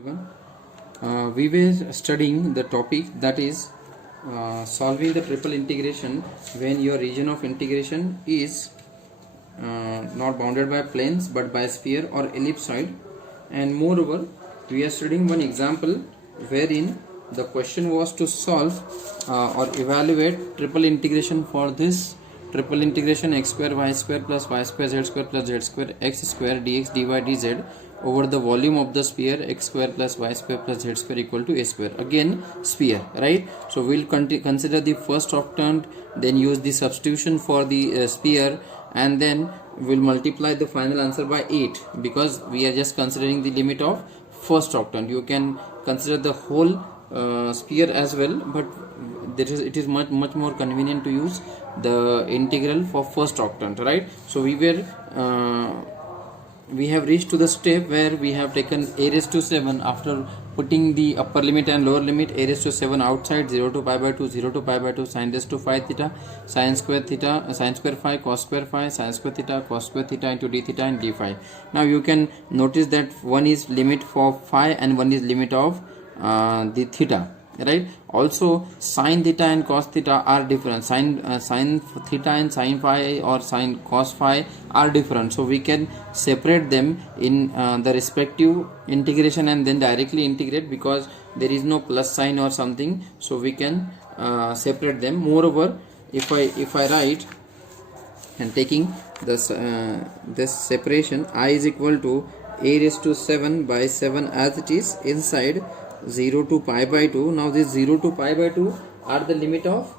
Everyone, we were studying the topic that is solving the triple integration when your region of integration is not bounded by planes but by sphere or ellipsoid. And moreover, we are studying one example wherein the question was to solve or evaluate triple integration for this triple integration x square y square plus y square z square x square dx dy dz over the volume of the sphere x square plus y square plus z square equal to a square. Again sphere, right? So we'll consider the first octant, then use the substitution for the sphere, and then we'll multiply the final answer by 8 because we are just considering the limit of first octant. You can consider the whole sphere as well, but it is much more convenient to use the integral for first octant, right? So we have reached to the step where we have taken a raised to 7 after putting the upper limit and lower limit. A raised to 7 outside, 0 to pi by 2, 0 to pi by 2, sin raised to 5 theta, sin square phi, cos square phi, sin square theta, cos square theta into d theta and d phi. Now you can notice that one is limit for phi and one is limit of the theta, right? Also sin theta and cos theta are different. Sin theta and sin phi or sin cos phi are different, so we can separate them in the respective integration and then directly integrate because there is no plus sign or something, so we can separate them. Moreover, if I write and taking this separation, I is equal to a raised to 7 by 7 as it is inside 0 to pi by 2. Now this 0 to pi by 2 are the limit of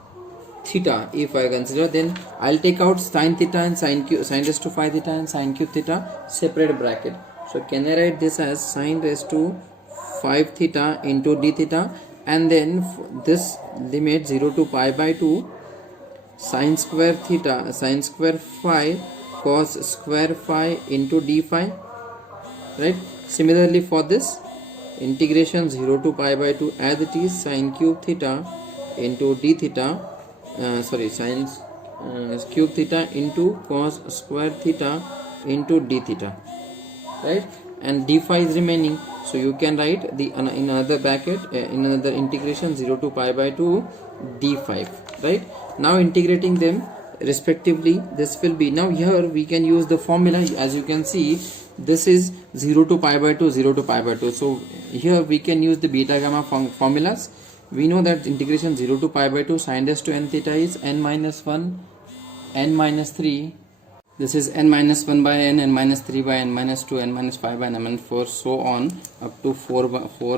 theta. If I consider, then I'll take out sin theta and sin raised to 5 theta and sin cube theta, separate bracket. So can I write this as sin raised to 5 theta into d theta, and then this limit 0 to pi by 2 sin square theta, sin square phi, cos square phi into d phi, right? Similarly for this integration 0 to pi by 2 as it is sin cube theta into d theta, sin cube theta into cos square theta into d theta, right? And d phi is remaining, so you can write the in another bracket in another integration 0 to pi by 2 d phi, right? Now integrating them respectively, this will be, now here we can use the formula. As you can see, this is 0 to pi by 2, 0 to pi by 2, so here we can use the beta gamma formulas. We know that integration 0 to pi by 2 sin raised to n theta is n minus 1, n minus 3, this is n minus 1 by n minus 3 by n minus 2, n minus 5 by n minus 4, so on up to 4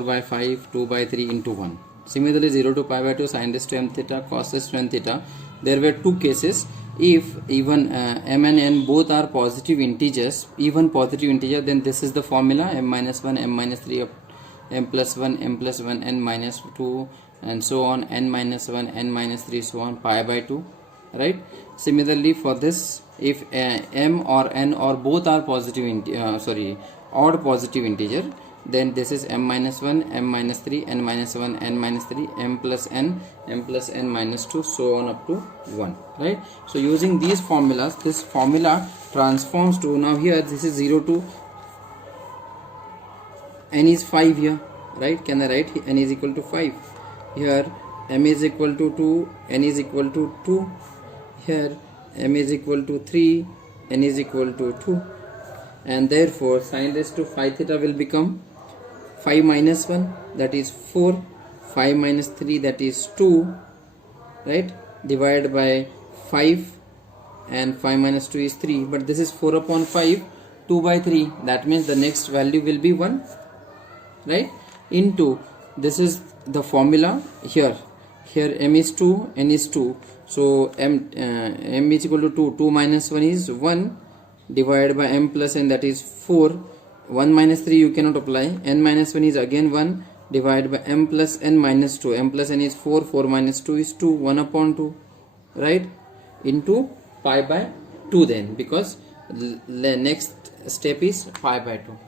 by 5, 2 by 3 into 1. Similarly 0 to pi by 2 sin raised to m theta, cos raised to n theta. There were two cases. If even m and n both are positive integers, even positive integer, then this is the formula: m minus 1, m minus 3, m plus 1, m plus 1, n minus 2, and so on, n minus 1, n minus 3, so on, pi by 2, right? Similarly for this, if m or n or both are positive odd positive integer, then this is m minus 1, m minus 3, n minus 1, n minus 3, m plus n minus 2, so on up to 1, right? So using these formulas, this formula transforms to, now here this is 0 to n is 5 here, right? Can I write n is equal to 5? Here m is equal to 2, n is equal to 2. Here m is equal to 3, n is equal to 2, and therefore sin raised to 5 theta will become 5 minus 1, that is 4, 5 minus 3, that is 2, right? Divided by 5, and 5 minus 2 is 3, but this is 4 upon 5, 2 by 3, that means the next value will be 1, right? Into, this is the formula here m is 2, n is 2, so m is equal to 2 minus 1 is 1, divided by m plus n, that is 4, 1 minus 3 you cannot apply, n minus 1 is again 1, divided by m plus n minus 2, m plus n is 4, 4 minus 2 is 2, 1 upon 2, right? Into pi by 2 then, because the next step is pi by 2.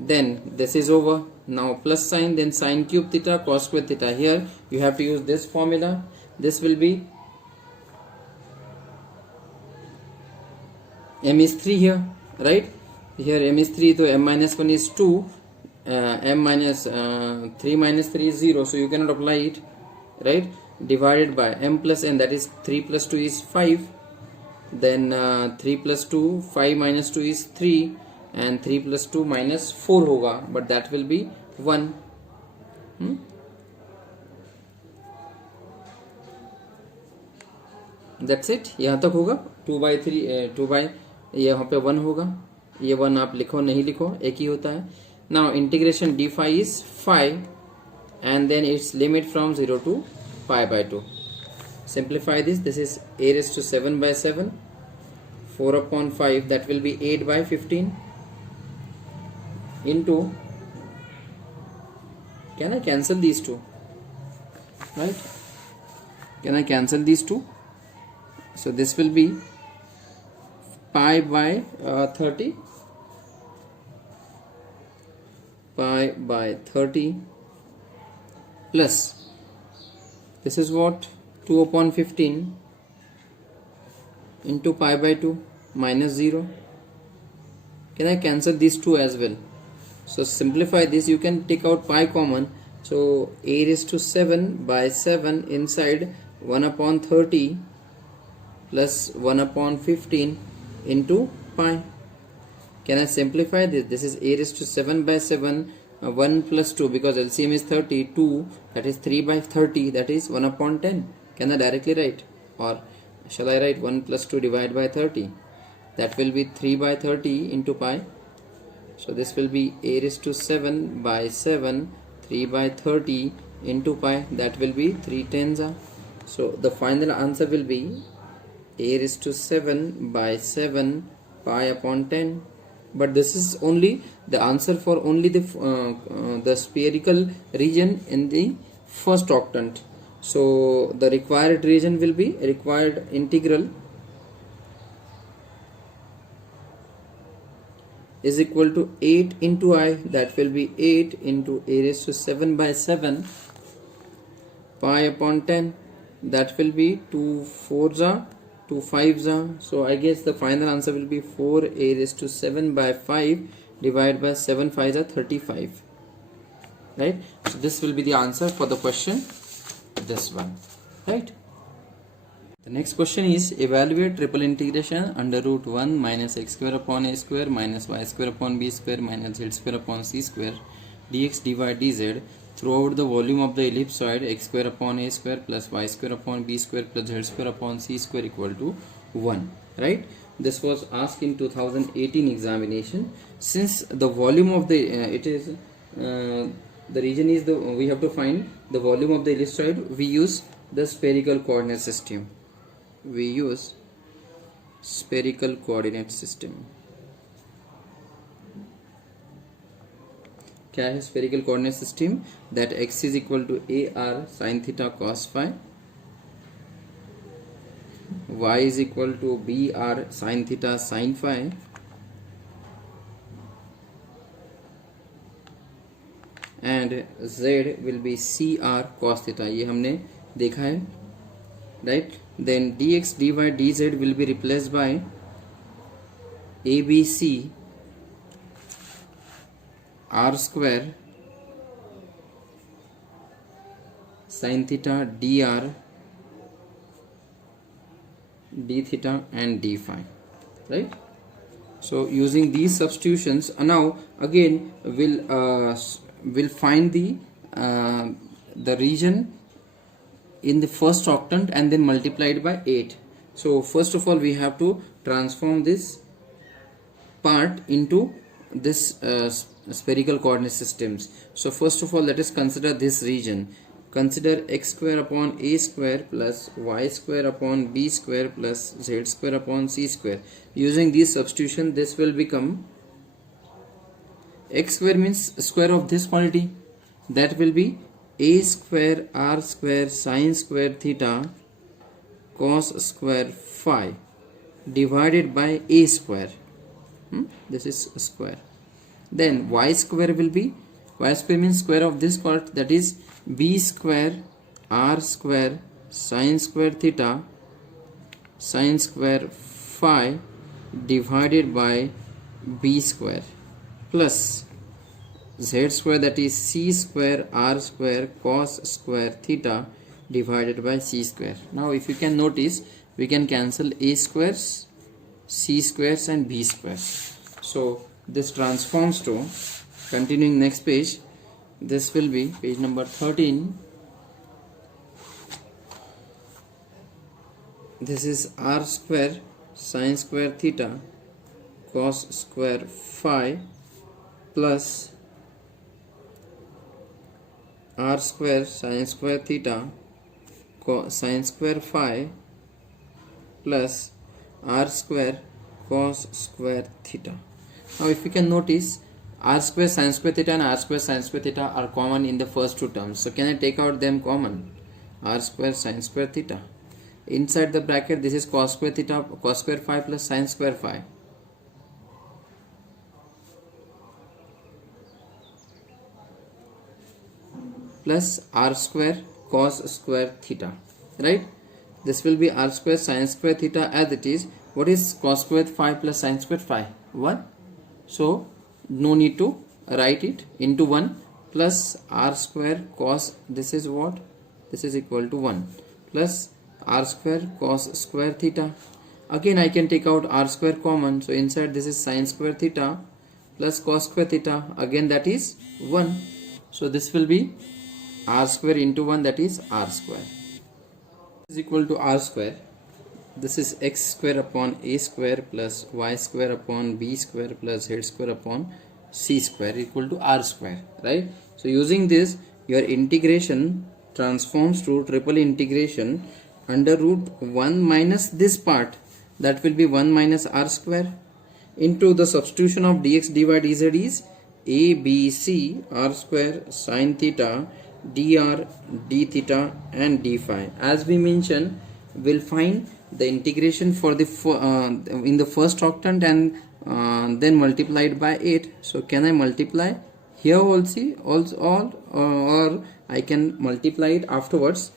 Then this is over. Now plus sign, then sin cube theta, cos square theta. Here you have to use this formula. This will be m is 3 here, right? Here m is 3, so m minus 1 is 2, m minus 3 minus 3 is 0, so you cannot apply it, right? Divided by m plus n, that is 3 plus 2 is 5, then 3 plus 2, 5 minus 2 is 3, and 3 plus 2 minus 4 होगा, but that will be 1. That's it. यहाँ तक होगा. 2/3 2 by यहाँ पे 1 होगा. ये 1 आप लिखो नहीं लिखो एक ही होता है. Now integration d phi is 5 and then its limit from 0 to pi by 2. Simplify this. This is a raised to 7 by 7. 4 upon 5, that will be 8 by 15 into, can I cancel these two, right? Can I cancel these two? So this will be pi by 30, pi by 30 plus, this is what, 2 upon 15 into pi by 2 minus 0. Can I cancel these two as well? So simplify this, you can take out pi common. So a raised to 7 by 7 inside 1 upon 30 plus 1 upon 15 into pi. Can I simplify this? This is a raised to 7 by 7, 1 plus 2, because LCM is 30, 2, that is 3 by 30, that is 1 upon 10. Can I directly write, or shall I write 1 plus 2 divided by 30? That will be 3 by 30 into pi. So this will be a raised to 7 by 7, 3 by 30 into pi, that will be 3 tens. So the final answer will be a raised to 7 by 7 pi upon 10. But this is only the answer for only the spherical region in the first octant. So the required region will be required integral is equal to 8 into I, that will be 8 into a raised to 7 by 7 pi upon 10, that will be 2 4s are 2 5s are. So I guess the final answer will be 4 a raised to 7 by 5 divided by 7 5s are 35, right? So this will be the answer for the question, this one, right? The next question is, evaluate triple integration under root 1 minus x square upon a square minus y square upon b square minus z square upon c square dx dy dz throughout the volume of the ellipsoid x square upon a square plus y square upon b square plus z square upon c square equal to 1, right? This was asked in 2018 examination. Since the volume of the the region is we have to find the volume of the ellipsoid, we use the spherical coordinate system. We use spherical coordinate system. क्या है spherical coordinate system? That x is equal to ar sin theta cos phi, y is equal to br sin theta sin phi, and z will be cr cos theta. ये हमने देखा है, right? Then dx dy dz will be replaced by abc r square sin theta dr d theta and d phi, right? So using these substitutions, now again we'll find the region in the first octant and then multiplied by 8. So first of all we have to transform this part into this spherical coordinate systems. So first of all let us consider this region. Consider x square upon a square plus y square upon b square plus z square upon c square. Using this substitution, this will become x square means square of this quantity, that will be a square r square sin square theta cos square phi divided by a square. This is a square. Then y square will be, y square means square of this part, that is b square r square sin square theta sin square phi divided by b square plus z square, that is c square r square cos square theta divided by c square. Now if you can notice, we can cancel a squares, c squares and b squares. So this transforms to, continuing next page, this will be page number 13. This is r square sin square theta cos square phi plus r square sin square theta sin square phi plus r square cos square theta. Now if you can notice, r square sin square theta and r square sin square theta are common in the first two terms. So can I take out them common? R square sin square theta. Inside the bracket, this is cos square theta, cos square phi plus sin square phi. Plus r square cos square theta, right? This will be r square sin square theta as it is. What is cos square phi plus sin square phi? 1. So no need to write it, into 1 plus r square cos, this is what? This is equal to 1 plus r square cos square theta. Again I can take out r square common, so inside this is sin square theta plus cos square theta, again that is 1. So this will be r square into 1, that is r square is equal to r square. This is x square upon a square plus y square upon b square plus z square upon c square equal to r square, right? So using this, your integration transforms to triple integration under root 1 minus this part, that will be 1 minus r square, into the substitution of dx dy dz is a b c r square sin theta dr d theta and d phi. As we mentioned, we'll find the integration for the in the first octant and then multiplied by 8. So can I multiply here also or I can multiply it afterwards.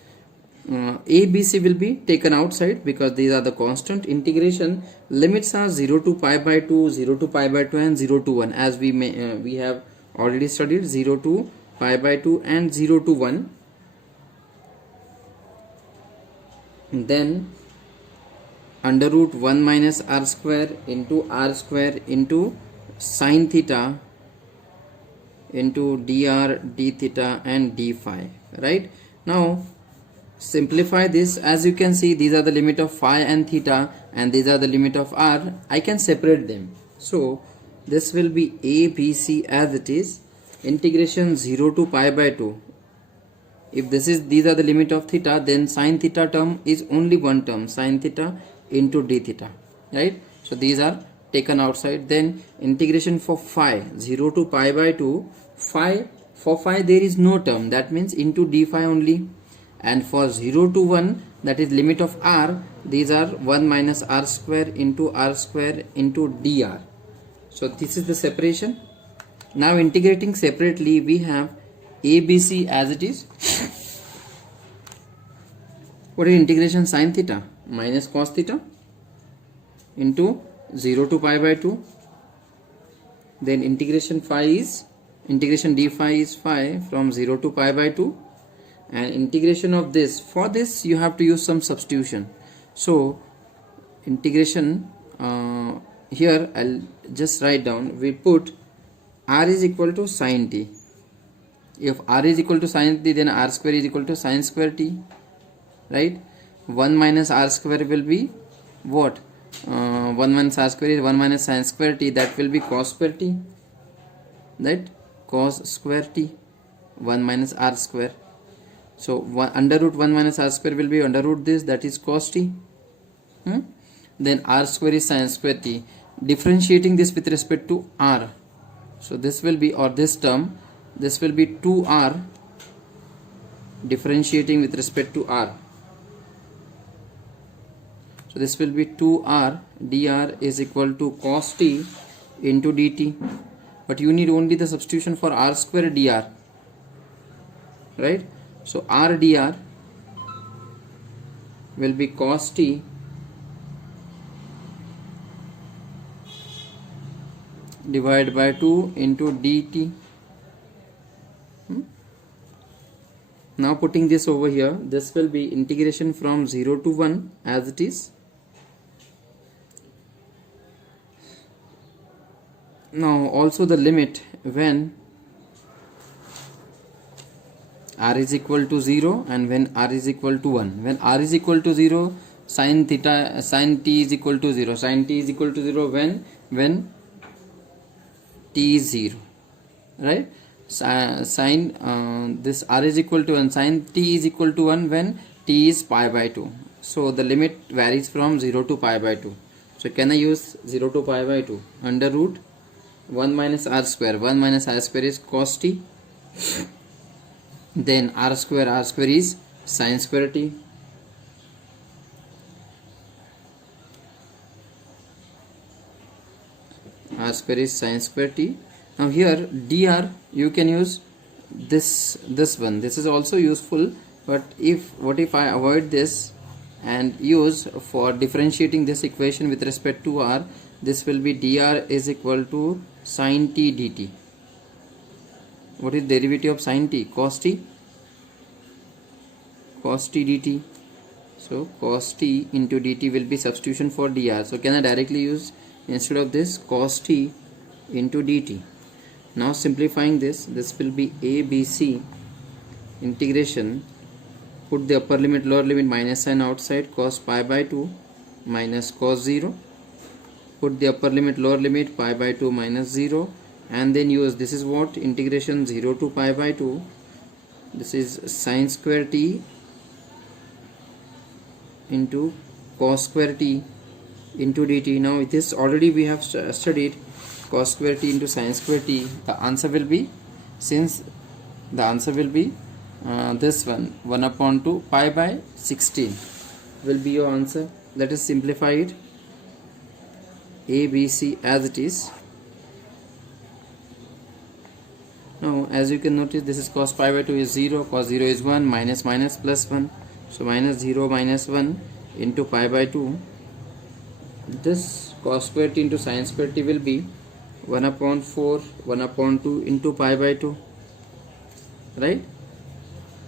A, B, C will be taken outside because these are the constant. Integration limits are 0 to pi by 2, 0 to pi by 2 and 0 to 1, as we have already studied. 0 to pi by 2 and 0 to 1. Then under root 1 minus r square into sin theta into dr d theta and d phi, right? Now simplify this. As you can see, these are the limit of phi and theta and these are the limit of r. I can separate them. So this will be a b c as it is, integration 0 to pi by 2. If these are the limit of theta, then sin theta term is only one term, sin theta into d theta, right? So these are taken outside. Then integration for phi 0 to pi by 2, phi, for phi there is no term, that means into d phi only. And for 0 to 1, that is limit of r, these are 1 minus r square into dr. So this is the separation. Now integrating separately, we have ABC as it is. What is integration? Sin theta minus cos theta into 0 to pi by 2. Then integration d phi is phi from 0 to pi by 2. And integration of this, for this you have to use some substitution. So integration here I'll just write down, we put r is equal to sin t. If r is equal to sin t, then r square is equal to sin square t, right? 1 minus r square will be what? 1 minus r square is 1 minus sin square t, that will be cos square t, right? Cos square t, 1 minus r square. So under root 1 minus r square will be under root this, that is cos t. Then r square is sin square t. Differentiating this with respect to r, so this will be, or this term, this will be 2r differentiating with respect to r. So this will be 2r dr is equal to cos t into dt. But you need only the substitution for r square dr, right? So r dr will be cos t divided by 2 into dt. Now putting this over here, this will be integration from 0 to 1 as it is. Now also the limit when r is equal to 0 and when r is equal to 1. When r is equal to 0, sin t is equal to 0. Sin t is equal to 0 when t is 0, right? Sin this r is equal to 1, sin t is equal to 1 when t is pi by 2. So the limit varies from 0 to pi by 2. So can I use 0 to pi by 2? Under root 1 minus r square. 1 minus r square is cos t. Then r square is sin square t. R square is sin square t. Now here dr you can use this one. This is also useful, but what if I avoid this and use for differentiating this equation with respect to r, this will be dr is equal to sin t dt. What is derivative of sin t? Cos t dt. So cos t into dt will be substitution for dr. So can I directly use instead of this cos t into dt? Now simplifying this will be ABC integration. Put the upper limit, lower limit, minus sign outside, cos pi by 2 minus cos 0. Put the upper limit, lower limit, pi by 2 minus 0, and then use this is what integration 0 to pi by 2. This is sin square t into cos square t into dt. Now this already we have studied, cos square t into sin square t. The answer will be, since the answer will be this one 1 upon 2 pi by 16 will be your answer. Let us simplify it. A, B, C as it is. Now as you can notice, this is cos pi by 2 is 0, cos 0 is 1, minus minus plus 1. So minus 0 minus 1 into pi by 2. This cos square t into sin square t will be 1 upon 4, 1 upon 2 into pi by 2. Right?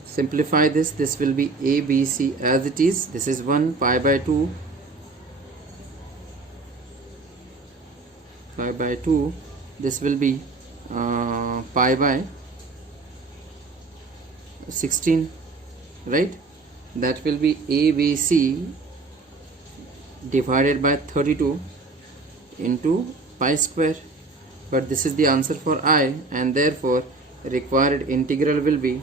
Simplify this. This will be A, B, C as it is. This is 1 pi by 2. Pi by 2. This will be pi by 16. Right? That will be A, B, C divided by 32 into pi square. But this is the answer for I, and therefore required integral will be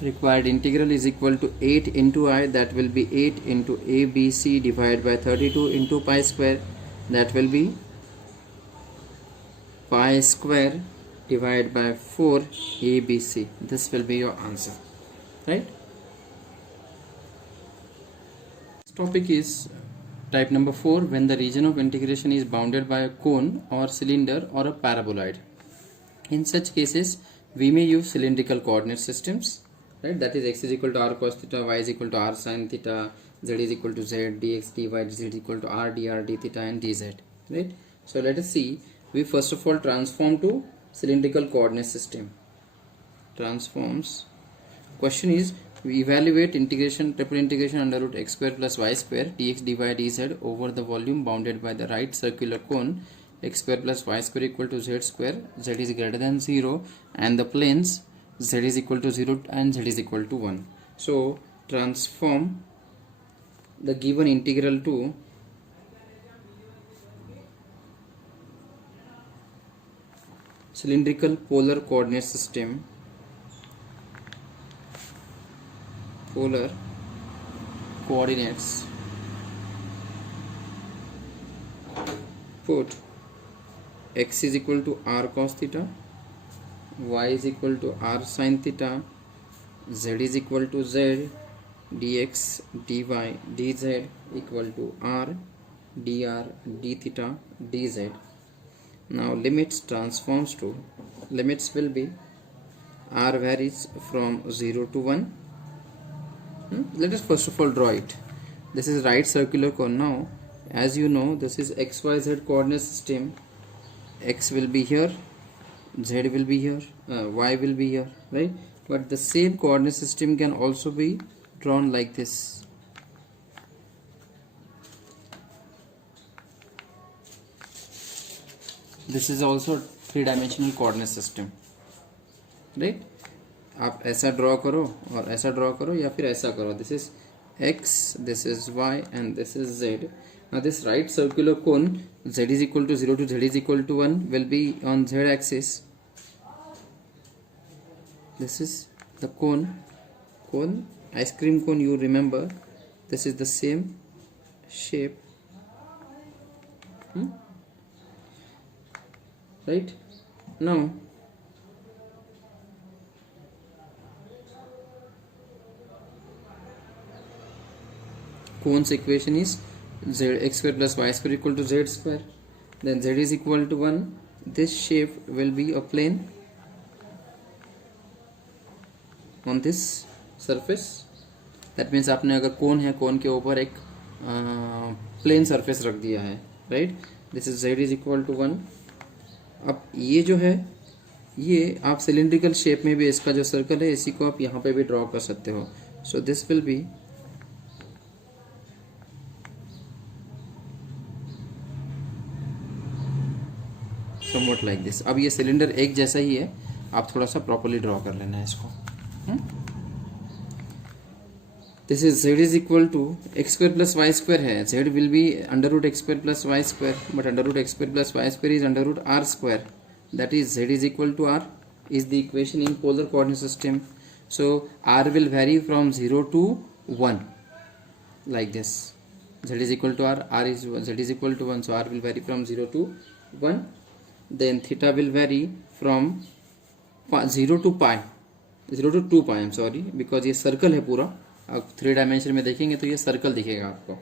is equal to 8 into I, that will be 8 into ABC divided by 32 into pi square, that will be pi square divided by 4 ABC. This will be your answer, right? This topic is type number 4, when the region of integration is bounded by a cone or cylinder or a paraboloid. In such cases, we may use cylindrical coordinate systems, right? That is x is equal to r cos theta, y is equal to r sin theta, z is equal to z, dx, dy, z is equal to r dr, d theta and dz, right? So let us see. We first of all transform to cylindrical coordinate system. Transforms. Question is, we evaluate integration, triple integration under root x square plus y square dx dy dz over the volume bounded by the right circular cone x square plus y square equal to z square, z is greater than 0, and the planes z is equal to 0 and z is equal to 1. So transform the given integral to cylindrical polar coordinate system. Polar coordinates. Put x is equal to r cos theta, y is equal to r sin theta, z is equal to z, dx dy dz equal to r dr d theta dz. Now limits transforms to, limits will be r varies from 0 to 1. Let us first of all draw it. This is right circular cone. Now as you know, this is xyz coordinate system. X will be here, Z will be here, Y will be here, right? But the same coordinate system can also be drawn like this. This is also three-dimensional coordinate system, right? आप ऐसा draw करो और ऐसा draw करो या फिर ऐसा करो. This is X, this is Y, and this is Z. Now this right circular cone Z is equal to 0 to Z is equal to 1 will be on Z axis. This is the cone, ice cream cone, you remember. This is the same shape, right? Now cone's equation is z x square plus y square equal to z square. Then z is equal to 1. This shape will be a plane on this surface. That means आपने अगर कोन है, कोन के ऊपर एक plane surface रख दिया है, right? This is z is equal to 1. अब ये जो है, ये आप सिलेंड्रिकल शेप में भी इसका जो सर्कल है इसी को आप यहाँ पे भी ड्रॉ कर सकते हो. So this will B somewhat like this. अब ये सिलेंडर एक जैसा ही है, आप थोड़ा सा प्रॉपरली ड्रॉ कर लेना है इसको. This is z is equal to x square plus y square है. z will be under root x square plus y square, but under root x square plus y square is under root r square. That is z is equal to r is the equation in polar coordinate system. So r will vary from 0 to 1 like this. Z is equal to r is z is equal to 1, so r will vary from 0 to 1. Then theta will vary from 0 to pi, 0 to 2 pi, I'm sorry, because ये circle है पूरा. आप 3 dimension में देखेंगे तो ये circle दिखेगा आपको.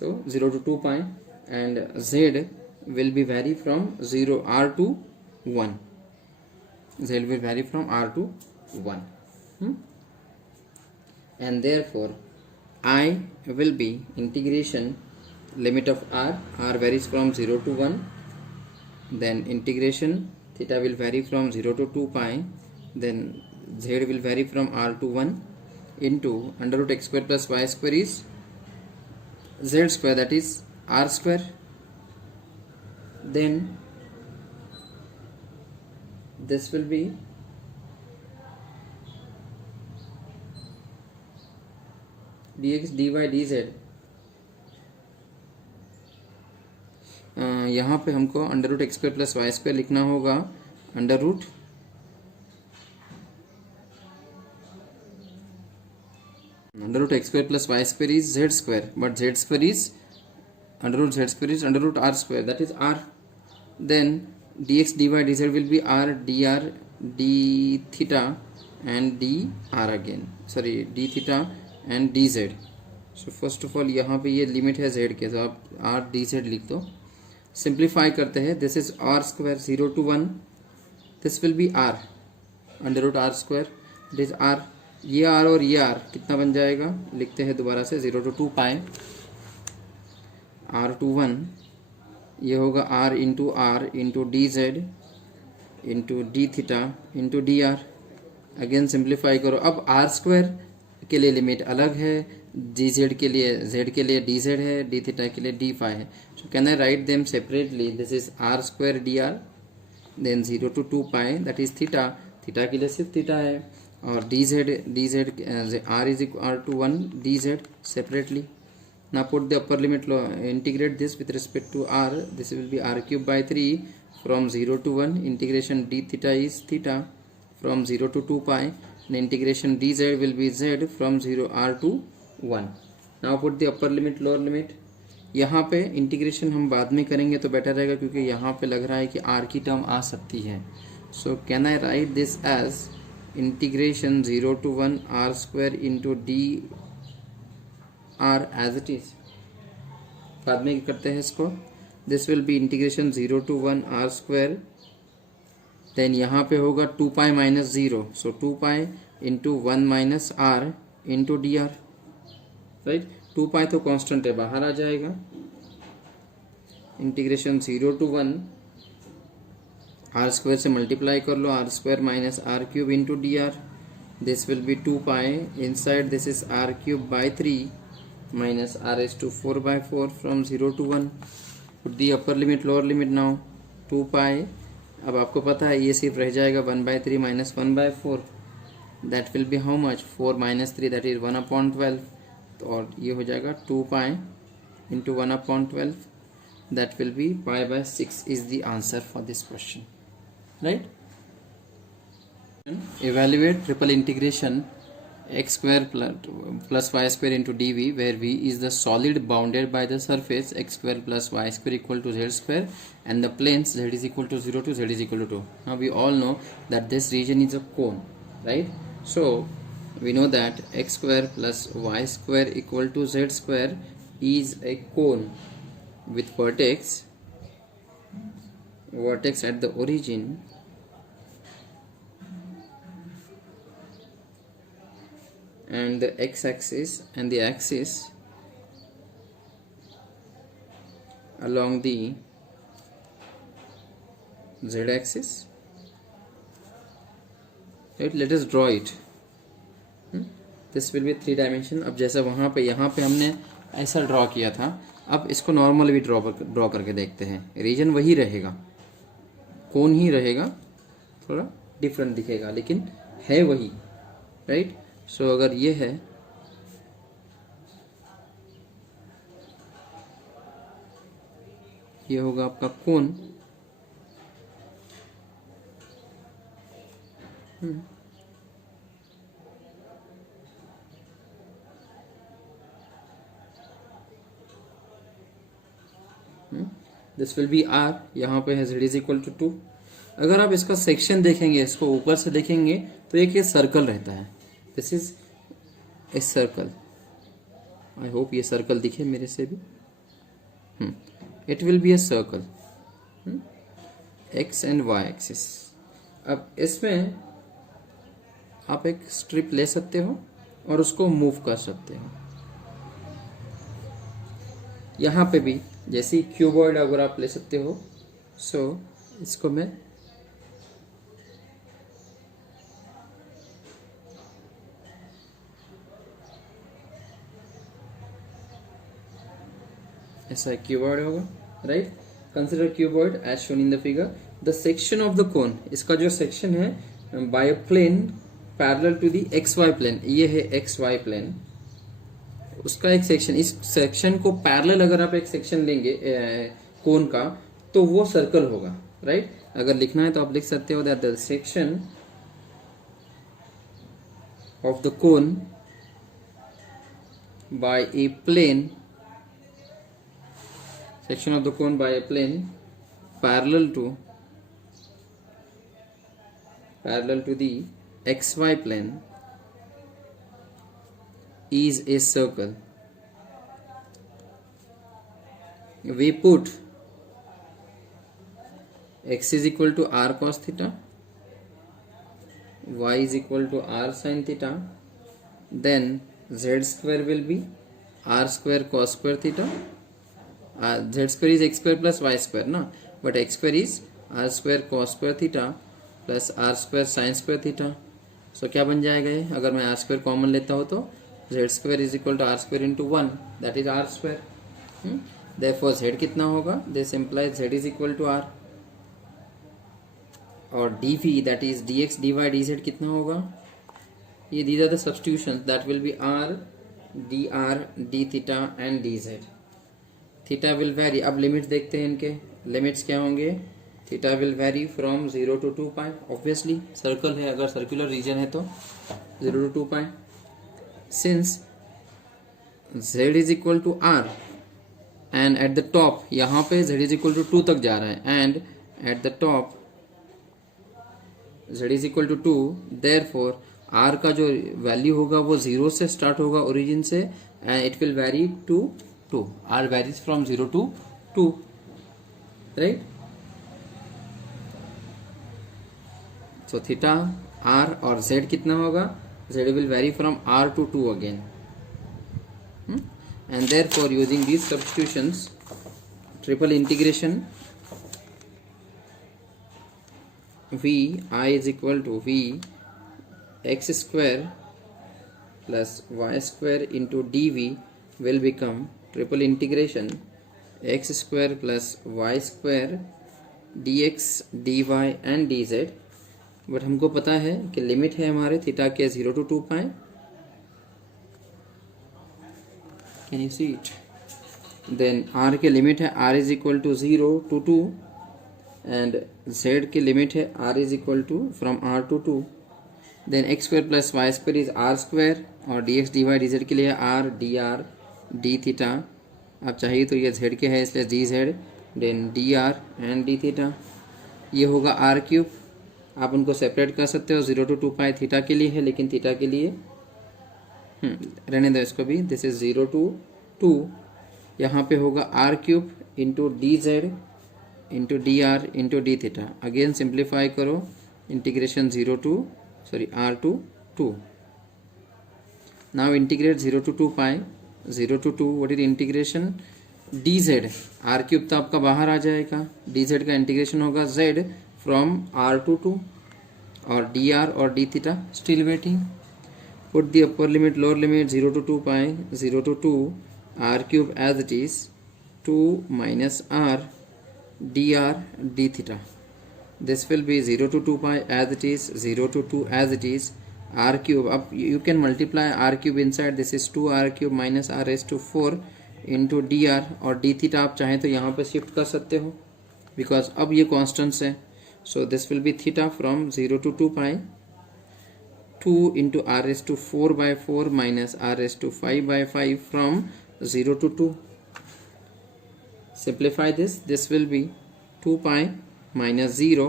So 0 to 2 pi, and z will be vary from 0 r to 1. Z will vary from r to 1. And therefore I will be integration limit of r varies from 0 to 1. Then integration theta will vary from 0 to 2 pi. Then z will vary from r to 1 into under root x square plus y square is z square, that is r square. Then this will be dx dy dz. यहाँ पे हमको under root x square plus y square लिखना होगा. Under root x square plus y square is z square, but z square is under root z square is under root r square, that is r. Then dx dy dz will be r dr d theta and dr again, sorry d theta and dz. So first of all यहाँ पे ये limit है z के, तो आप r dz लिख दो. Simplify करते हैं. This is r square 0 to 1, this will be r under root r square, it is r. ये r और ये r कितना बन जाएगा, लिखते हैं दोबारा से. 0 to 2 पाई r to 1, ये होगा r into r into d z into d theta into d r. Again simplify करो. अब आर स्क्वायर के लिए लिमिट अलग है, डी जेड के लिए जेड के लिए डी जेड है, डी थीटा के लिए डी फाई है. So can I write them separately. This is r square d r, then 0 to 2 pi that is theta, theta के लिए सिर्फ थीटा है, और d z r is equal to 1 d z separately. Now put the upper limit law, integrate this with respect to r. This will be r cube by 3 from 0 to 1. Integration d theta is theta from 0 to 2 pi. And integration dz will be z from 0 r to 1. Now put the upper limit lower limit. यहाँ पे integration हम बाद में करेंगे तो better रहेगा, क्योंकि यहाँ पे लग रहा है कि r की टर्म आ सकती है. So can I write this as integration 0 to 1 r square into d r as it is. बाद में करते हैं इसको. This will be integration 0 to 1 r square, then यहाँ पे होगा 2 pi minus 0, so 2 pi into 1 minus r into d r, right. 2 pi तो constant है, बाहर आ जाएगा. इंटीग्रेशन 0 to 1 आर स्क्वायर से मल्टीप्लाई कर लो, r square minus r cube into d r, this will be 2 pi, inside this is r cube by 3 minus r is to 4 by 4 from 0 to 1. put the upper limit lower limit now, 2 pi. अब आपको पता है ये सिर्फ रह जाएगा 1 by 3 minus 1 by 4, that will be how much, 4 minus 3, that is 1 upon 12. तो और ये हो जाएगा 2 pi into 1 upon 12, that will be pi by 6 is the answer for this question, right? Evaluate triple integration x square plus y square into dv, where v is the solid bounded by the surface x square plus y square equal to z square, and the planes z is equal to 0 to z is equal to 2. Now we all know that this region is a cone, right? So we know that x square plus y square equal to z square is a cone with vertex at the origin and the x-axis and the axis along the z-axis, right? Let us draw it. This will be 3 dimension. अब जैसा वहाँ पे यहाँ पे हमने ऐसा draw किया था, अब इसको नॉर्मल भी ड्रॉ करके देखते हैं. रीजन वही रहेगा, कोन ही रहेगा, थोड़ा डिफरेंट दिखेगा लेकिन है वही, राइट? सो अगर ये है, ये होगा आपका कोन, दिस विल बी आर, यहाँ पे है z इज इक्वल टू 2. अगर आप इसका सेक्शन देखेंगे, इसको ऊपर से देखेंगे तो एक सर्कल रहता है. This is a circle. I hope ये सर्कल दिखे मेरे से भी. It will be a circle, x and y axis. अब इसमें आप एक स्ट्रिप ले सकते हो और उसको मूव कर सकते हो. यहाँ पे भी जैसे क्यूबॉइड अगर आप ले सकते हो, सो इसको मैं ऐसा क्यूबॉइड होगा, right? Consider cuboid as shown in the figure. The section of the cone, इसका जो सेक्शन है by plane parallel to the x y plane, ये है एक्स वाई प्लेन, उसका एक सेक्शन, इस सेक्शन को पैरेलल अगर आप एक सेक्शन लेंगे कोन का तो वो सर्कल होगा, राइट? अगर लिखना है तो आप लिख सकते हो that the section of the cone by a plane, section of the cone by a plane parallel to the xy plane is a circle. We put x is equal to r cos theta, y is equal to r sin theta, then z square will be r square cos square theta. Z square is x square plus y square ना, but x square is r square cos square theta plus r square sin square theta. So क्या बन जाएगा ये? अगर मैं r square common लेता हूँ तो z square is equal to r square into 1, that is r square. Therefore z कितना होगा? This implies z is equal to r. और dv, that is dx dy dz कितना होगा? ये these are the substitutions, that will be r dr d theta and dz. Theta will vary. अब limits देखते हैं, इनके लिमिट्स क्या होंगे? Theta will vary from 0 to 2 pi. Obviously circle है, अगर सर्कुलर रीजन है तो 0 to 2 pi. Since z is equal to r and at the top, यहाँ पे z इज इक्वल टू 2 तक जा रहा है, and at the top z is equal to 2, therefore r का जो वैल्यू होगा वो 0 से स्टार्ट होगा ओरिजिन से, and it will vary to 2. R varies from 0 to 2, right? So theta, R और Z कितना होगा? Z will vary from R to 2 again. And therefore using these substitutions, triple integration v I is equal to v x square plus y square into dv will become triple integration x square plus y square dx dy and dz. But हमको पता है कि limit है हमारे theta के 0 to 2 pi. Can you see it? Then r के limit है r is equal to 0 to 2 and z के लिमिट है r is equal to from r to 2. Then x square plus y square is r square और d x d y d z के लिए r d r d theta. आप चाहिए तो ये z के है इसलिए d z. Then d are and D theta. ये होगा आर क्यूब. आप उनको सेपरेट कर सकते हो. 0 to 2 पाई थीटा के लिए है लेकिन थीटा के लिए रहने दो इसको भी. This is 0 to 2. यहाँ पे होगा r cube into d z into d r into d theta. Again simplify करो. Integration r to 2. Now integrate 0 to 2 pi. 0 to 2 what is integration dz. r cube तो आपका बाहर आ जाएगा. dz का इंटीग्रेशन होगा z from r to 2 और dr और d theta still waiting. Put the upper limit lower limit 0 to 2 pi 0 to 2 r cube as it is 2 minus r dr d theta. This will be 0 to 2 pi as it is 0 to 2 as it is r cube. Up you can multiply r cube inside. This is 2 r cube minus r raised to 4 into dr और d theta आप चाहें तो यहाँ पे shift कर सकते हो because अब ये constants है. So this will be theta from 0 to 2 pi 2 into r raised to 4 by 4 minus r raised to 5 by 5 from 0 to 2. Simplify this. This will be 2 pi minus 0.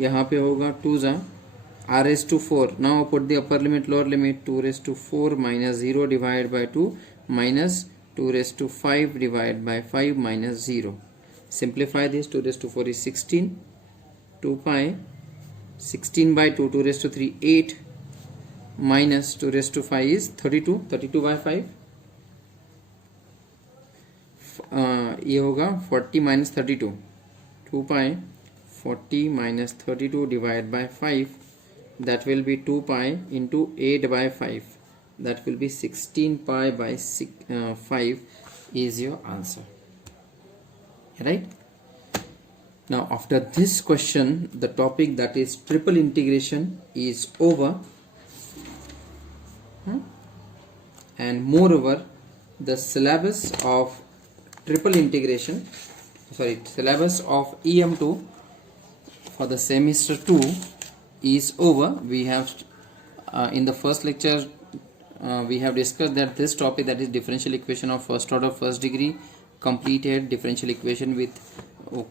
यहाँ पे होगा 2 जा r raised to 4. Now put the upper limit lower limit 2 raised to 4 minus 0 divided by 2 minus 2 raised to 5 divided by 5 minus 0. Simplify this. 2 raised to 4 is 16. 2 pi 16 by 2 2 raised to 3 8 minus 2 raised to 5 is 32. 32 by 5 ये होगा 40 minus 32. 2 pi 40 minus 32 divided by 5 that will be 2 pi into 8 by 5 that will be 16 pi by 5 is your answer, right? Now after this question the topic that is triple integration is over, and moreover the syllabus of syllabus of EM2 for the semester 2 is over. We have in the first lecture we have discussed that this topic, that is differential equation of first order first degree, completed. Differential equation with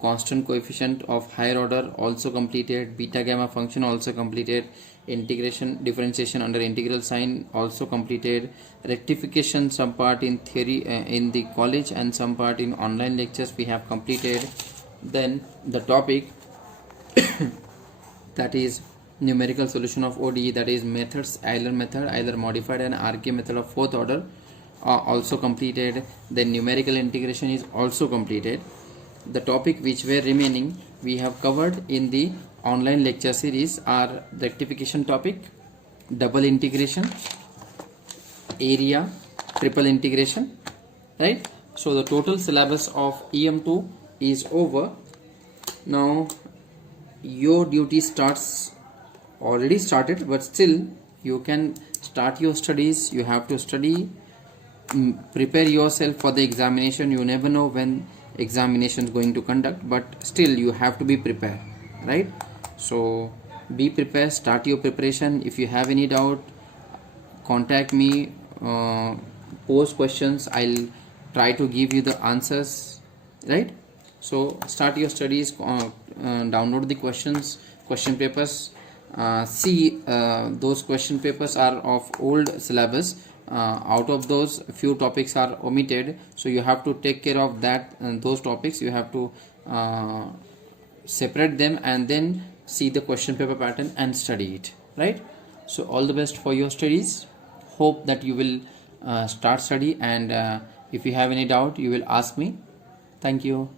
constant coefficient of higher order also completed. Beta gamma function also completed. Integration differentiation under integral sign also completed. Rectification some part in theory in the college and some part in online lectures we have completed. Then the topic that is numerical solution of ODE, that is methods, Euler method, Euler modified and RK method of fourth order also completed. Then numerical integration is also completed. The topic which were remaining we have covered in the online lecture series are rectification topic, double integration, area, triple integration, right? So the total syllabus of EM2 is over. Now your duty already started, but still you can start your studies. You have to study, prepare yourself for the examination. You never know when examination is going to conduct, but still you have to be prepared, right? So be prepared, start your preparation. If you have any doubt, contact me, pose questions, I'll try to give you the answers, right? So start your studies, download the question papers, see those question papers are of old syllabus. Out of those few topics are omitted, so you have to take care of that, and those topics you have to separate them and then see the question paper pattern and study it, right? So all the best for your studies. Hope that you will start study, and if you have any doubt you will ask me. Thank you.